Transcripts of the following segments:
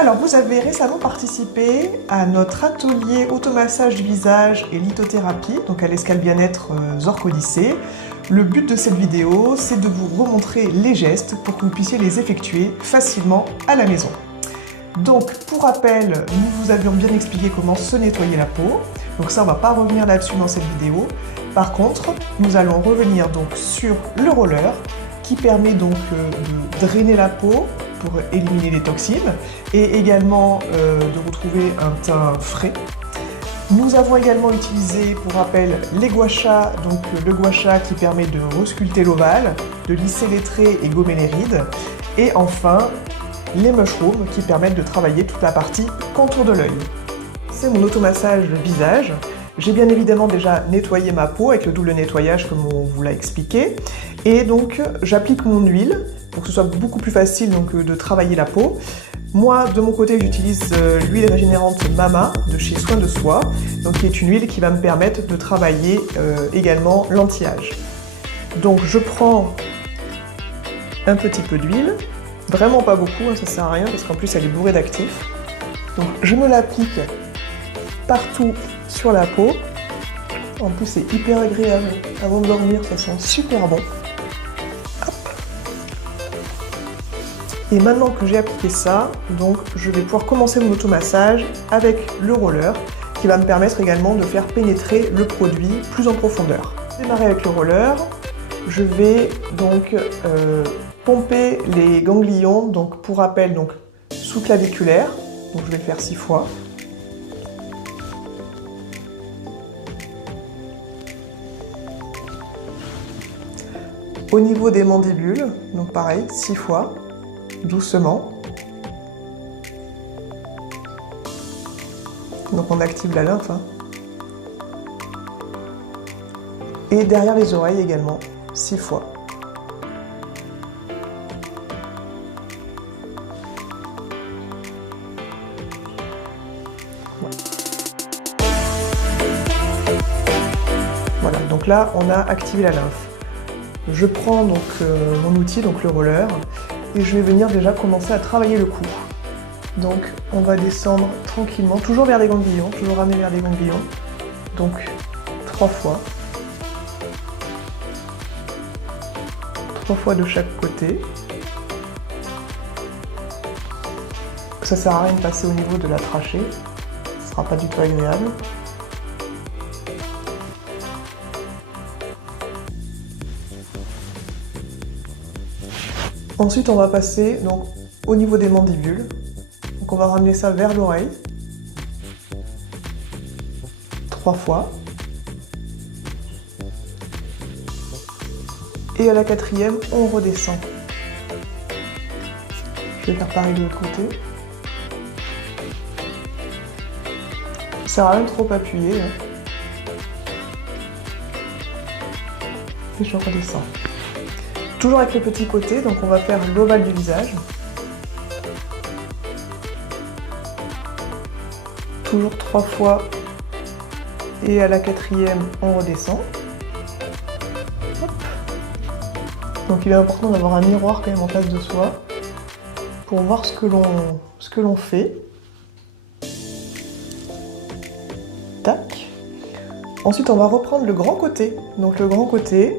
Alors, vous avez récemment participé à notre atelier automassage du visage et lithothérapie, donc à l'Escale Bien-être Zorc au lycée. Le but de cette vidéo, c'est de vous remontrer les gestes pour que vous puissiez les effectuer facilement à la maison. Donc, pour rappel, nous vous avions bien expliqué comment se nettoyer la peau. Donc ça, on ne va pas revenir là-dessus dans cette vidéo. Par contre, nous allons revenir donc sur le roller qui permet donc de drainer la peau pour éliminer les toxines et également de retrouver un teint frais. Nous avons également utilisé, pour rappel, les gua sha, donc le gua sha qui permet de resculpter l'ovale, de lisser les traits et gommer les rides, et enfin les mushrooms qui permettent de travailler toute la partie contour de l'œil. C'est mon automassage visage. J'ai bien évidemment déjà nettoyé ma peau avec le double nettoyage comme on vous l'a expliqué. Et donc j'applique mon huile pour que ce soit beaucoup plus facile donc, de travailler la peau. Moi, de mon côté, j'utilise l'huile régénérante Mama de chez Soin de Soi, donc qui est une huile qui va me permettre de travailler également l'anti-âge. Donc je prends un petit peu d'huile, vraiment pas beaucoup, hein, ça sert à rien parce qu'en plus elle est bourrée d'actifs. Donc je me l'applique partout sur la peau. En plus c'est hyper agréable, avant de dormir ça sent super bon. Hop. Et maintenant que j'ai appliqué ça, donc je vais pouvoir commencer mon automassage avec le roller qui va me permettre également de faire pénétrer le produit plus en profondeur. Je vais démarrer avec le roller, je vais donc pomper les ganglions, donc pour rappel donc sous-claviculaire, donc je vais le faire 6 fois. Au niveau des mandibules, donc pareil, 6 fois, doucement. Donc on active la lymphe. Hein. Et derrière les oreilles également, 6 fois. Voilà, donc là on a activé la lymphe. Je prends donc mon outil, donc le roller, et je vais venir déjà commencer à travailler le cou. Donc on va descendre tranquillement, toujours vers les ganglions, toujours ramener vers les ganglions. Donc 3 fois. 3 fois de chaque côté. Ça sert à rien de passer au niveau de la trachée, ce sera pas du tout agréable. Ensuite, on va passer donc, au niveau des mandibules. Donc, on va ramener ça vers l'oreille. 3 fois. Et à la 4e, on redescend. Je vais faire pareil de l'autre côté. Ça sert à rien de trop appuyer. Hein. Et je redescends. Toujours avec le petit côté, donc on va faire l'ovale du visage. Toujours 3 fois. Et à la 4e, on redescend. Hop. Donc il est important d'avoir un miroir quand même en face de soi pour voir ce que l'on fait. Tac. Ensuite, on va reprendre le grand côté. Donc le grand côté,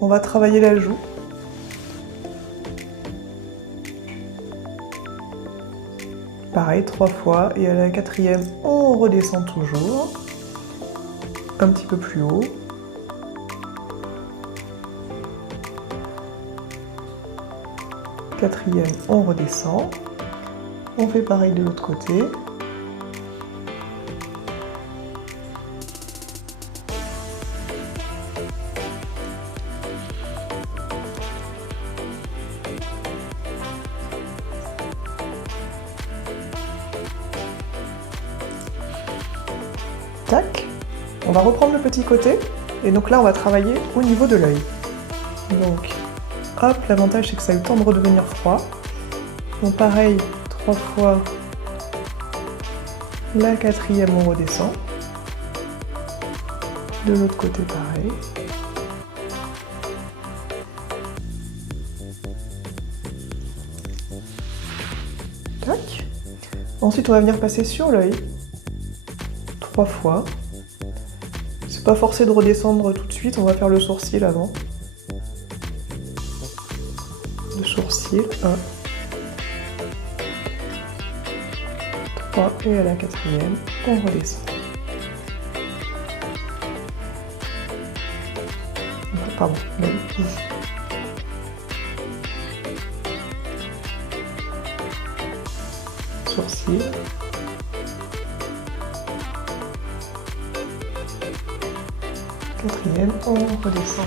on va travailler la joue. Pareil, 3 fois. Et à la 4e, on redescend toujours. Un petit peu plus haut. Quatrième, on redescend. On fait pareil de l'autre côté. Tac. On va reprendre le petit côté. Et donc là, on va travailler au niveau de l'œil. Donc, hop, l'avantage c'est que ça a eu le temps de redevenir froid. Donc pareil, 3 fois. La 4e, on redescend. De l'autre côté, pareil. Tac. Ensuite, on va venir passer sur l'œil 3 fois. C'est pas forcé de redescendre tout de suite, on va faire le sourcil avant. Le sourcil, 1, 3, et à la 4e, on redescend. Pardon, même. Sourcil. Quatrième, on redescend.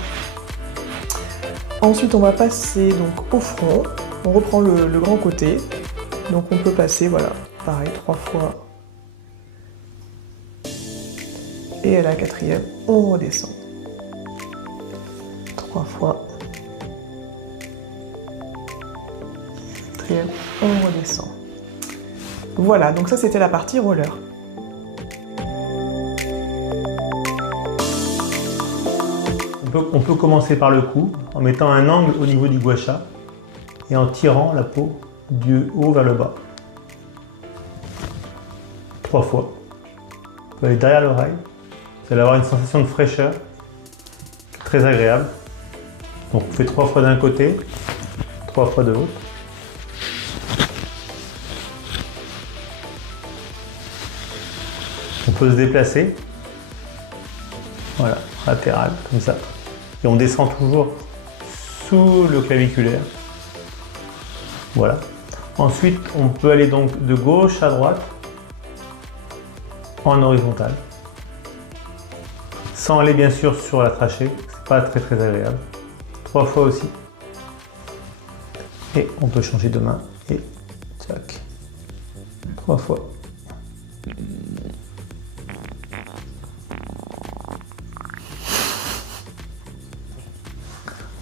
Ensuite, on va passer donc au front. On reprend le grand côté. Donc on peut passer, voilà, pareil, 3 fois. Et à la 4e, on redescend. 3 fois. 4e, on redescend. Voilà, donc ça c'était la partie roller. On peut commencer par le cou, en mettant un angle au niveau du gua sha et en tirant la peau du haut vers le bas. 3 fois. Vous pouvez aller derrière l'oreille. Vous allez avoir une sensation de fraîcheur très agréable. Donc on fait 3 fois d'un côté, 3 fois de l'autre. On peut se déplacer. Voilà, latéral, comme ça. Et on descend toujours sous le claviculaire. Voilà. Ensuite, on peut aller donc de gauche à droite en horizontal. Sans aller bien sûr sur la trachée, c'est pas très agréable. 3 fois aussi. Et on peut changer de main et tac. 3 fois.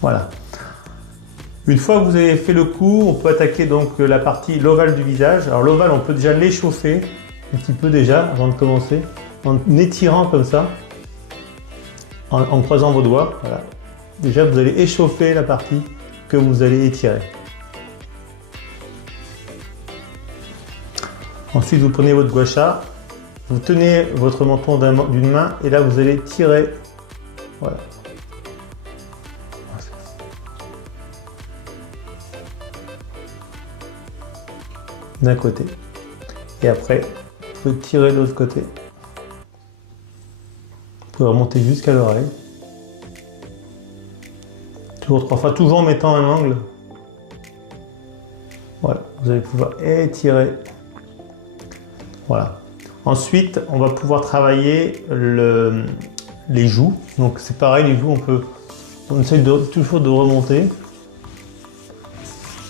Voilà. Une fois que vous avez fait le coup, on peut attaquer donc la partie l'ovale du visage. Alors l'ovale, on peut déjà l'échauffer un petit peu déjà avant de commencer, en étirant comme ça, en croisant vos doigts. Voilà. Déjà, vous allez échauffer la partie que vous allez étirer. Ensuite, vous prenez votre gua sha, vous tenez votre menton d'une main et là, vous allez tirer. Voilà. D'un côté. Et après, vous pouvez tirer de l'autre côté. Vous pouvez remonter jusqu'à l'oreille. Toujours 3 fois, toujours en mettant un angle. Voilà, vous allez pouvoir étirer. Voilà. Ensuite, on va pouvoir travailler les joues. Donc c'est pareil, les joues, on essaye toujours de remonter.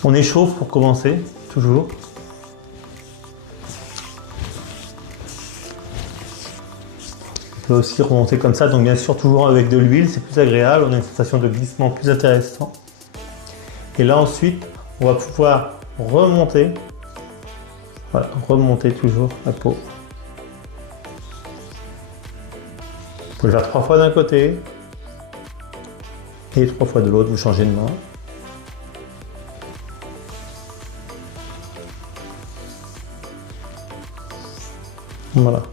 On échauffe pour commencer, toujours. On peut aussi remonter comme ça, donc bien sûr toujours avec de l'huile, c'est plus agréable, on a une sensation de glissement plus intéressant. Et là ensuite, on va pouvoir remonter, voilà, remonter toujours la peau. Vous pouvez le faire 3 fois d'un côté et 3 fois de l'autre, vous changez de main. Voilà.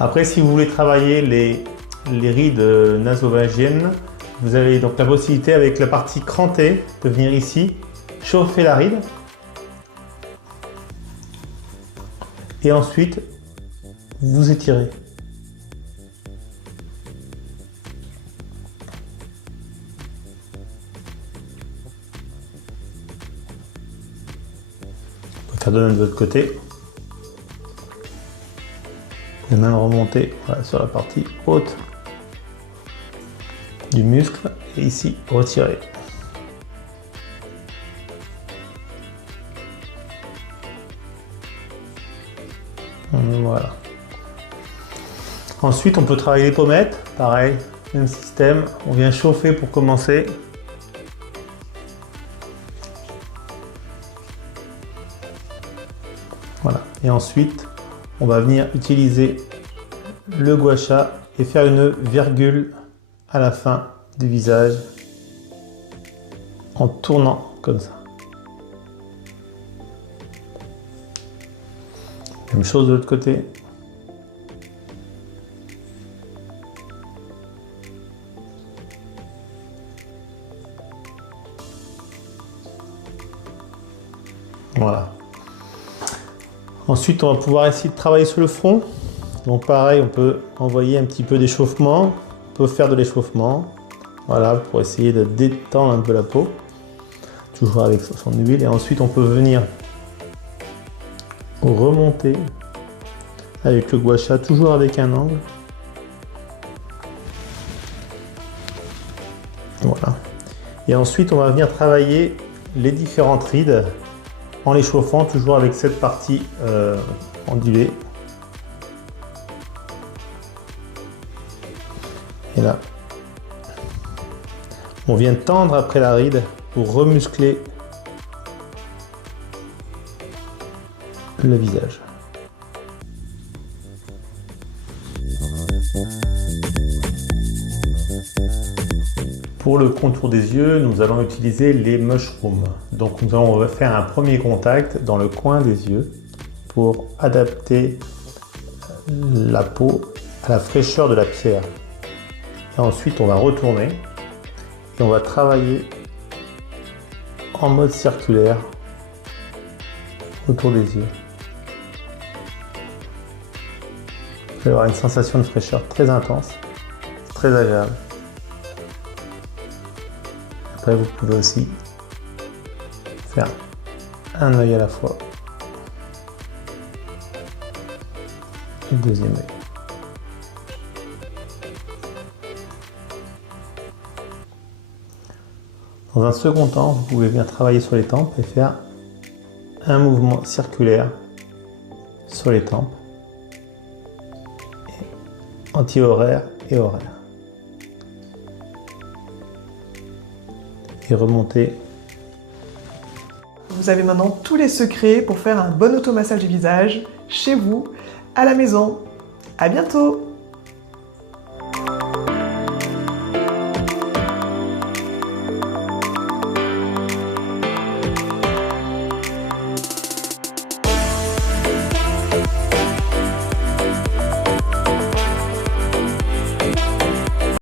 Après, si vous voulez travailler les rides nasopharyngiennes, vous avez donc la possibilité avec la partie crantée de venir ici, chauffer la ride. Et ensuite, vous étirez. On peut faire de même de l'autre côté. Et même remonter, voilà, sur la partie haute du muscle et ici retirer. Voilà. Ensuite, on peut travailler les pommettes, pareil, même système. On vient chauffer pour commencer. Voilà. Et ensuite, on va venir utiliser le gua sha et faire une virgule à la fin du visage en tournant comme ça. Même chose de l'autre côté. Voilà. Ensuite, on va pouvoir essayer de travailler sur le front. Donc pareil, on peut envoyer un petit peu d'échauffement. On peut faire de l'échauffement. Voilà, pour essayer de détendre un peu la peau. Toujours avec son huile. Et ensuite, on peut venir remonter avec le gua sha, toujours avec un angle. Voilà. Et ensuite, on va venir travailler les différentes rides en les chauffant, toujours avec cette partie ondulée. Et là, on vient tendre après la ride pour remuscler le visage. Pour le contour des yeux, nous allons utiliser les mushrooms. Donc nous allons faire un premier contact dans le coin des yeux pour adapter la peau à la fraîcheur de la pierre. Et ensuite on va retourner et on va travailler en mode circulaire autour des yeux. Vous allez avoir une sensation de fraîcheur très intense, très agréable. Après, vous pouvez aussi faire un œil à la fois et le deuxième œil. Dans un second temps, vous pouvez bien travailler sur les tempes et faire un mouvement circulaire sur les tempes, anti-horaire et horaire. Et remonter. Vous avez maintenant tous les secrets pour faire un bon automassage du visage, chez vous, à la maison. À bientôt!